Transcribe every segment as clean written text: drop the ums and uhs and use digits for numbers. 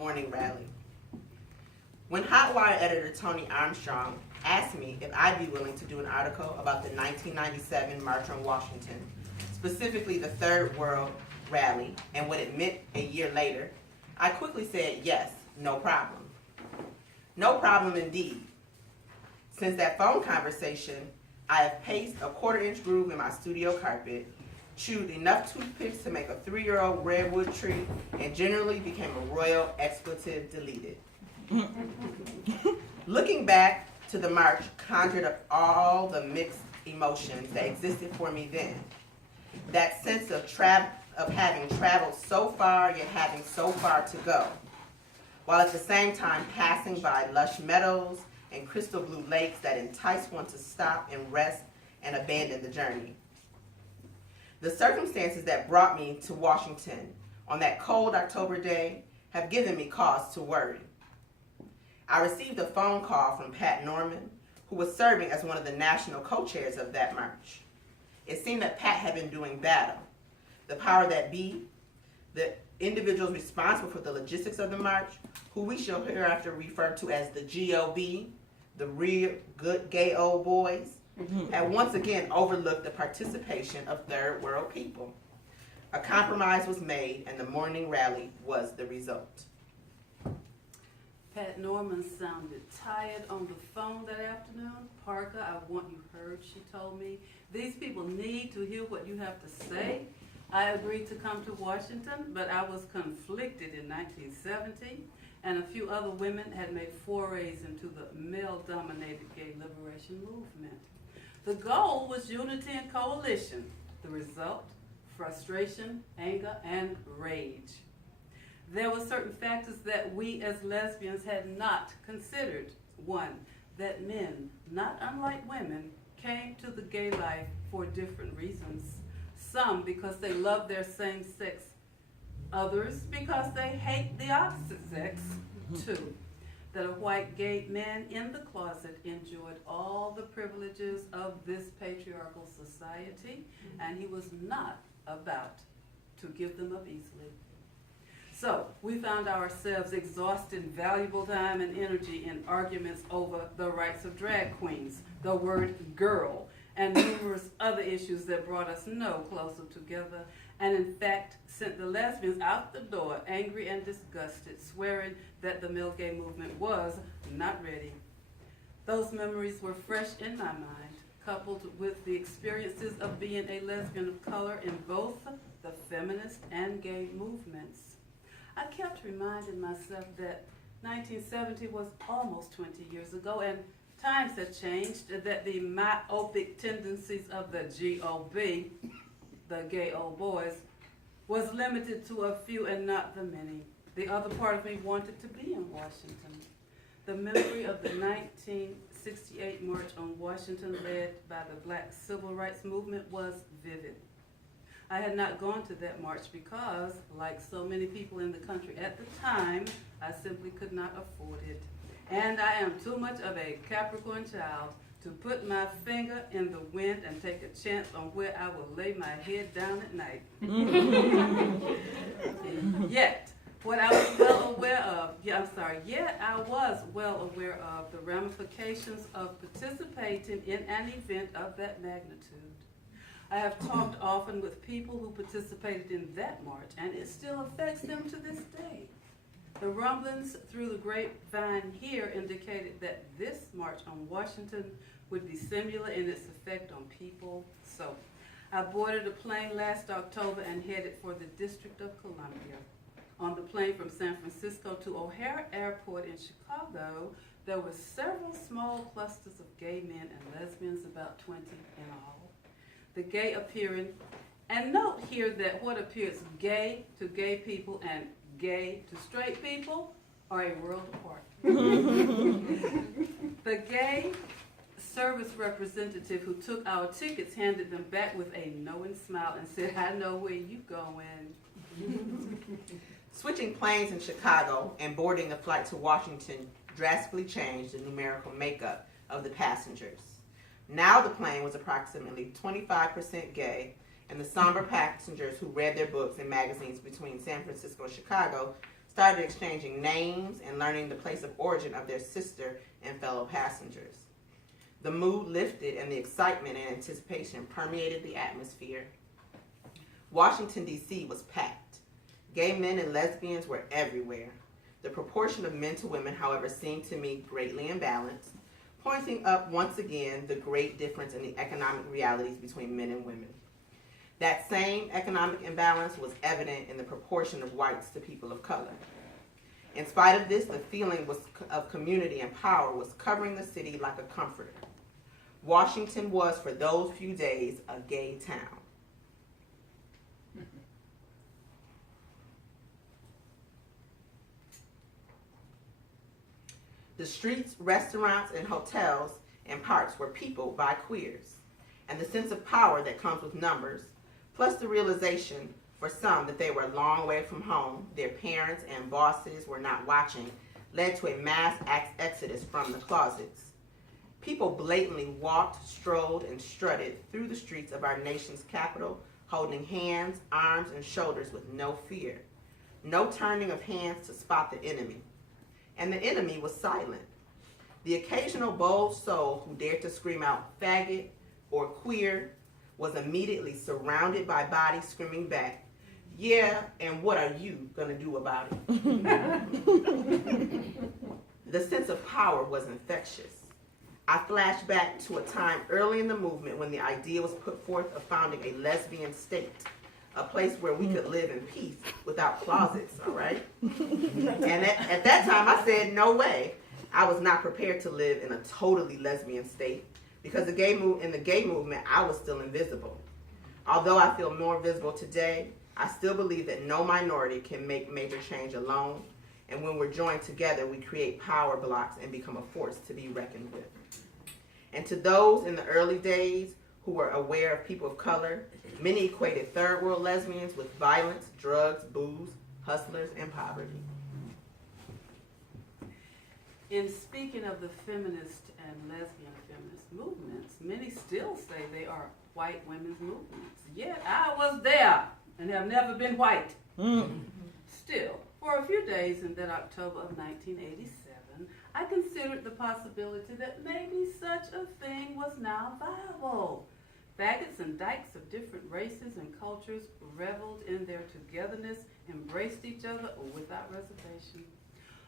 morning rally. When Hotwire editor Tony Armstrong asked me if I'd be willing to do an article about the 1997 March on Washington, specifically the Third World Rally, and what it meant a year later, I quickly said yes, no problem. No problem indeed. Since that phone conversation, I have paced a quarter-inch groove in my studio carpet, chewed enough toothpicks to make a 3-year-old redwood tree, and generally became a royal expletive deleted. Looking back to the march conjured up all the mixed emotions that existed for me then. That sense of having traveled so far, yet having so far to go, while at the same time passing by lush meadows and crystal blue lakes that entice one to stop and rest and abandon the journey. The circumstances that brought me to Washington on that cold October day have given me cause to worry. I received a phone call from Pat Norman, who was serving as one of the national co-chairs of that march. It seemed that Pat had been doing battle. The power that be, the individuals responsible for the logistics of the march, who we shall hereafter refer to as the GOB, the real good gay old boys, had once again overlooked the participation of third world people. A compromise was made and the morning rally was the result. Pat Norman sounded tired on the phone that afternoon. Parker, I want you heard, she told me. These people need to hear what you have to say. I agreed to come to Washington, but I was conflicted in 1970, and a few other women had made forays into the male-dominated gay liberation movement. The goal was unity and coalition. The result, frustration, anger, and rage. There were certain factors that we as lesbians had not considered. One, that men, not unlike women, came to the gay life for different reasons. Some because they love their same sex, others because they hate the opposite sex. Two, that a white gay man in the closet enjoyed all the privileges of this patriarchal society, and he was not about to give them up easily. So we found ourselves exhausting valuable time and energy in arguments over the rights of drag queens, the word girl, and numerous other issues that brought us no closer together, and in fact sent the lesbians out the door angry and disgusted, swearing that the male gay movement was not ready. Those memories were fresh in my mind, coupled with the experiences of being a lesbian of color in both the feminist and gay movements. I kept reminding myself that 1970 was almost 20 years ago, and times had changed, that the myopic tendencies of the GOB, the gay old boys, was limited to a few and not the many. The other part of me wanted to be in Washington. The memory of the 1968 March on Washington led by the Black Civil Rights Movement was vivid. I had not gone to that march because, like so many people in the country at the time, I simply could not afford it. And I am too much of a Capricorn child to put my finger in the wind and take a chance on where I will lay my head down at night. Yet, what I was well aware of, I was well aware of the ramifications of participating in an event of that magnitude. I have talked often with people who participated in that march, and it still affects them to this day. The rumblings through the grapevine here indicated that this March on Washington would be similar in its effect on people. So I boarded a plane last October and headed for the District of Columbia. On the plane from San Francisco to O'Hare Airport in Chicago, there were several small clusters of gay men and lesbians, about 20 in all. The gay appearing, and note here that what appears gay to gay people and gay to straight people are a world apart. The gay service representative who took our tickets handed them back with a knowing smile and said, "I know where you going." Switching planes in Chicago and boarding the flight to Washington drastically changed the numerical makeup of the passengers. Now the plane was approximately 25% gay, and the somber passengers who read their books and magazines between San Francisco and Chicago started exchanging names and learning the place of origin of their sister and fellow passengers. The mood lifted and the excitement and anticipation permeated the atmosphere. Washington, D.C. was packed. Gay men and lesbians were everywhere. The proportion of men to women, however, seemed to me greatly imbalanced, pointing up once again the great difference in the economic realities between men and women. That same economic imbalance was evident in the proportion of whites to people of color. In spite of this, the feeling of community and power was covering the city like a comforter. Washington was, for those few days, a gay town. The streets, restaurants, and hotels and parks were peopled by queers, and the sense of power that comes with numbers, plus the realization for some that they were a long way from home, their parents and bosses were not watching, led to a mass exodus from the closets. People blatantly walked, strolled, and strutted through the streets of our nation's capital, holding hands, arms, and shoulders with no fear. No turning of hands to spot the enemy. And the enemy was silent. The occasional bold soul who dared to scream out faggot or queer was immediately surrounded by bodies screaming back, yeah, and what are you gonna do about it? The sense of power was infectious. I flashed back to a time early in the movement when the idea was put forth of founding a lesbian state, a place where we could live in peace without closets, all right? And at that time, I said, no way. I was not prepared to live in a totally lesbian state because in the gay movement, I was still invisible. Although I feel more visible today, I still believe that no minority can make major change alone. And when we're joined together, we create power blocks and become a force to be reckoned with. And to those in the early days who were aware of people of color, many equated third world lesbians with violence, drugs, booze, hustlers, and poverty. In speaking of the feminist and lesbian feminist movements, many still say they are white women's movements. Yet I was there and have never been white. Still, for a few days in that October of 1987, I considered the possibility that maybe such a thing was now viable. Faggots and dykes of different races and cultures reveled in their togetherness, embraced each other without reservation.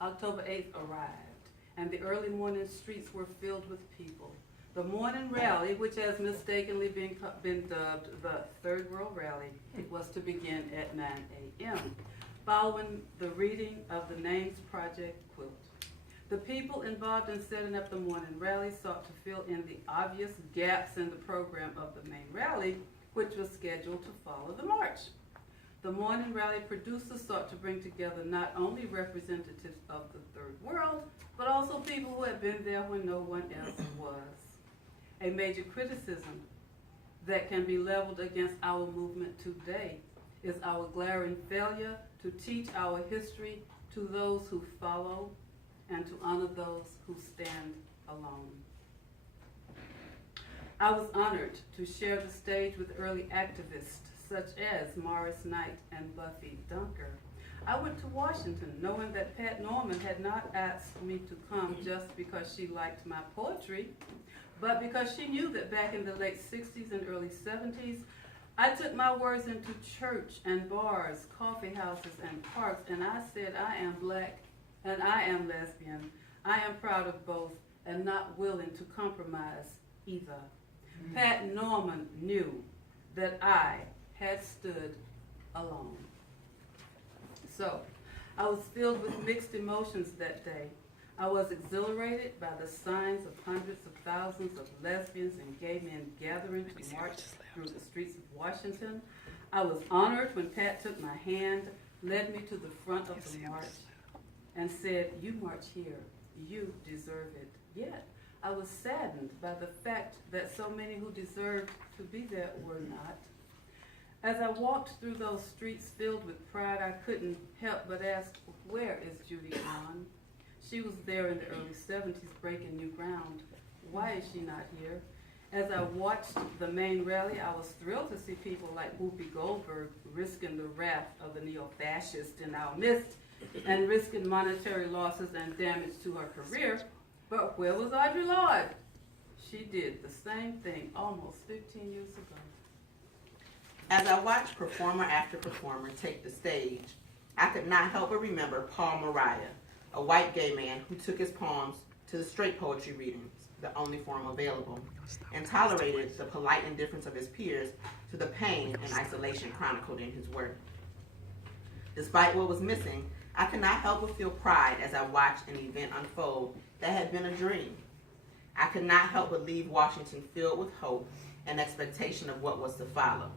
October 8th arrived, and the early morning streets were filled with people. The morning rally, which has mistakenly been dubbed the Third World Rally, was to begin at 9 a.m., following the reading of the Names Project quilt. The people involved in setting up the morning rally sought to fill in the obvious gaps in the program of the main rally, which was scheduled to follow the march. The morning rally producers sought to bring together not only representatives of the third world, but also people who had been there when no one else was. A major criticism that can be leveled against our movement today is our glaring failure to teach our history to those who follow and to honor those who stand alone. I was honored to share the stage with early activists such as Morris Knight and Buffy Dunker. I went to Washington knowing that Pat Norman had not asked me to come just because she liked my poetry, but because she knew that back in the late 60s and early 70s, I took my words into church and bars, coffee houses and parks, and I said, I am black and I am lesbian. I am proud of both and not willing to compromise either. Pat Norman knew that I had stood alone. So, I was filled with mixed emotions that day. I was exhilarated by the signs of hundreds of thousands of lesbians and gay men gathering to march through the streets of Washington. I was honored when Pat took my hand, led me to the front of the march, and said, you march here, you deserve it. Yet, I was saddened by the fact that so many who deserved to be there were not. As I walked through those streets filled with pride, I couldn't help but ask, where is Judy gone? She was there in the early 70s breaking new ground. Why is she not here? As I watched the main rally, I was thrilled to see people like Whoopi Goldberg risking the wrath of the neo-fascists in our midst and risking monetary losses and damage to her career. But where was Audre Lorde? She did the same thing almost 15 years ago. As I watched performer after performer take the stage, I could not help but remember Paul Mariah, a white gay man who took his poems to the straight poetry readings, the only forum available, and tolerated the polite indifference of his peers to the pain and isolation chronicled in his work. Despite what was missing, I could not help but feel pride as I watched an event unfold that had been a dream. I could not help but leave Washington filled with hope and expectation of what was to follow.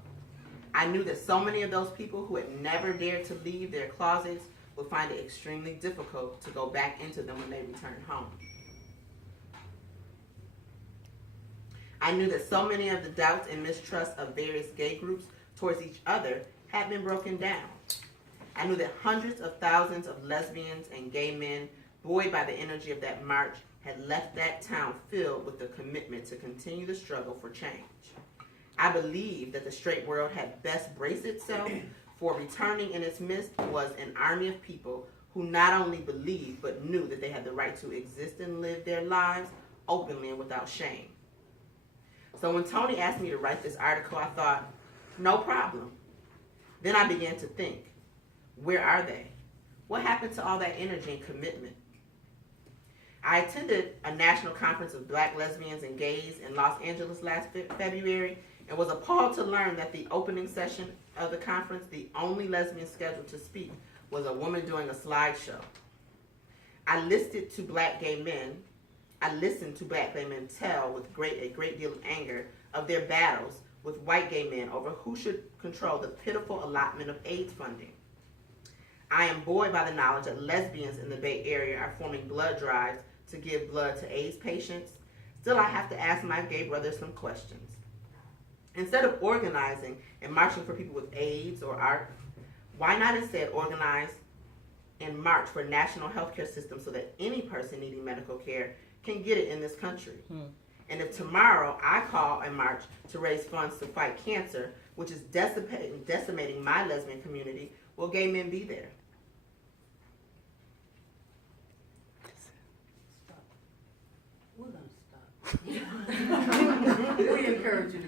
I knew that so many of those people who had never dared to leave their closets would find it extremely difficult to go back into them when they returned home. I knew that so many of the doubts and mistrust of various gay groups towards each other had been broken down. I knew that hundreds of thousands of lesbians and gay men, buoyed by the energy of that march, had left that town filled with the commitment to continue the struggle for change. I believed that the straight world had best braced itself, for returning in its midst was an army of people who not only believed but knew that they had the right to exist and live their lives openly and without shame. So when Tony asked me to write this article, I thought, no problem. Then I began to think, where are they? What happened to all that energy and commitment? I attended a national conference of Black lesbians and gays in Los Angeles last February and was appalled to learn that the opening session of the conference, the only lesbian scheduled to speak, was a woman doing a slideshow. I listened to black gay men tell with a great deal of anger of their battles with white gay men over who should control the pitiful allotment of AIDS funding. I am buoyed by the knowledge that lesbians in the Bay Area are forming blood drives to give blood to AIDS patients. Still, I have to ask my gay brothers some questions. Instead of organizing and marching for people with AIDS or ARC, why not instead organize and march for a national healthcare system so that any person needing medical care can get it in this country? And if tomorrow I call a march to raise funds to fight cancer, which is decimating my lesbian community, will gay men be there? Stop. We're going to stop. We encourage you to